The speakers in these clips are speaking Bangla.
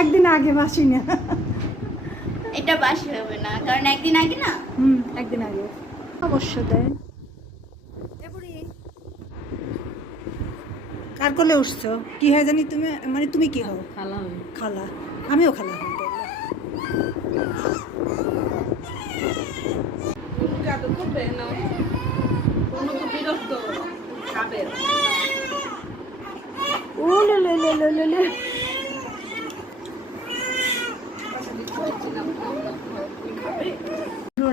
একদিন আগে বাসি না। এটা বাসি হবে না কারণ একদিন আগে না। হুম একদিন আগে। অবশ্য দেয়। কার কোলে উঠছো? কি হয় জানি তুমি মানে তুমি কি হও? খালা। খালা। আমিও খালা। হই করবে না তো বিরক্ত খাবে ও লে লে লে লে লে লে।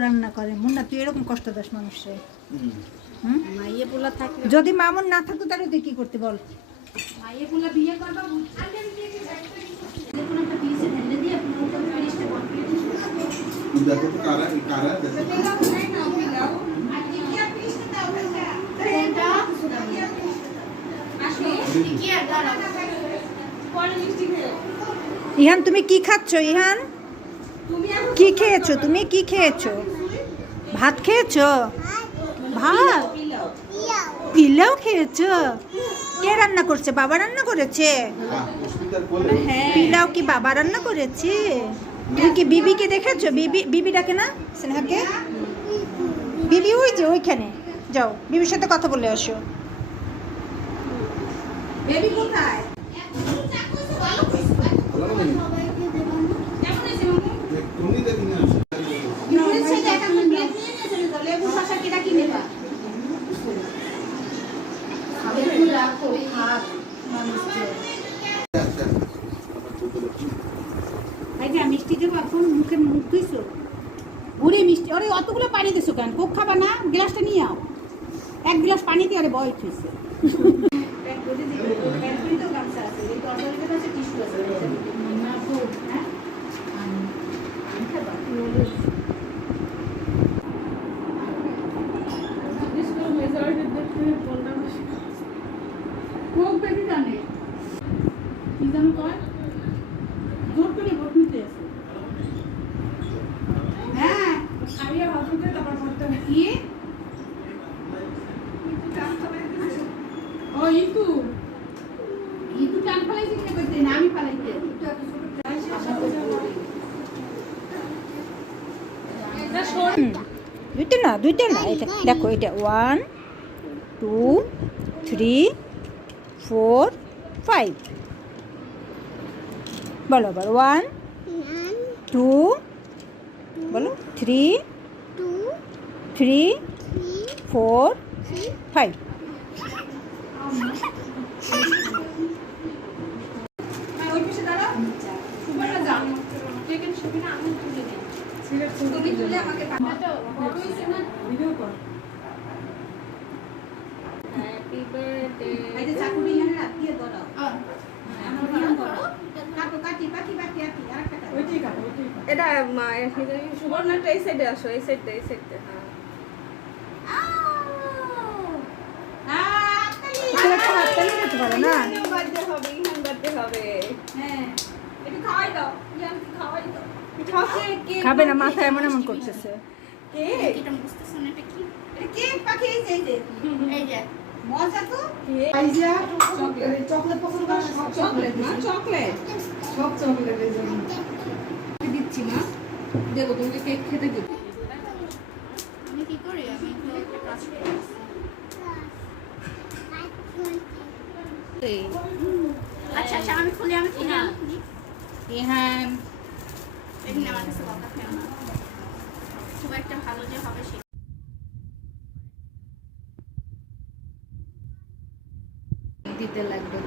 রান্না করে। মুন্না তুই এরকম কষ্ট দাস মানুষে যদি মামুন না থাকতো তাহলে তুই কি করতে বল? মাইয়ে পোলা বিয়ে করবা দেখো কারা কারা ইহান, তুমি কি খাচ্ছ, ইহান? কি খেয়েছো? তুমি কি খেয়েছো? ভাত খেয়েছো? ভাত? পিলাও খেয়েছো? কে রান্না করছে? বাবা রান্না করেছে? পিলাও কি বাবা রান্না করেছে? তুমি কি বিবিকে দেখেছ? বিবি বিবি ডাকে না? স্নেহাকে? বিবি ওই যে, ওইখানে। যাও, বিবির সাথে কথা বলে আসো বেবি কোথায় ভালো নেই কেমন আছে মামু তুমি দেখি না লেবু শসা কিটা কিনে বা আচ্ছা এই যে মিষ্টি দেবো এখন, মুখে মুখ ধুইছো? ওরে মিষ্টি ওরে অতগুলো পানি দিছো কেন? কোক খাবা না? গ্লাসটা নিয়ে আও। এক গ্লাস পানি দিয়ে আরে বয় থুইছে। কোক বেশি জানে কি জানো কয় জোর করে ভোট নিতে এসে হ্যাঁ কি ও ইতু ইতু টান ফেলাইছি কে করতে না আমি ফেলাইতে হুম, দুইটা না দুইটা না এটা দেখো, এটা one two three four five বলো আবার ওয়ান টু বলো থ্রি থ্রি ফোর ফাইভ ওই পাশে দাঁড়াও সুবর্ণা যাও কেক এন্ড ছবি না আমি তুলে দিই তুমি তুলে আমাকে পাঠাও বড় হইছে না ভিডিও কর হ্যাপি বার্থডে এই যে চাকুরি এনে রাখ দাও আমার নিয়ম করো কাটো কাটি পাটি পাটি আটি আরেকটা কাটো ওইটাই কাটো এটা মা সুবর্ণাটা এই সাইডে আসো এই সাইডে এই সাইডে হ্যাঁ। পারো না? বার্থডে হবে ইহান বার্থডে হবে। হ্যাঁ। একটু খাওয়াই দাও ইয়ানকে খাওয়াই দাও। খাবে না মাথা এমন এমন করতেছে। না এটা কি কেক পাখি? এই যে এই যে। এই যে। মজা তো। Cake chocolate. পছন্দ করে সব চকলেট না? চকলেট। সব চকলেট দিচ্ছি না। দেখো তোমাকে কেক খেতে দিব আমি কি করি? আমি তো কাজ করি। আচ্ছা আচ্ছা আমি খুলি আমি খুলি। আমি খুলি আমার কাছে কথা খেও না। খুব একটা ভালো যে হবে সে দিতে লাগবে।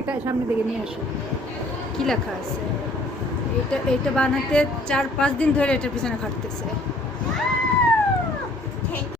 এটা সামনে দেখে নিয়ে আসো। কি লেখা আছে? এটা এটা বানাতে চার পাঁচ দিন ধরে এটার পিছনে খাটতেছে।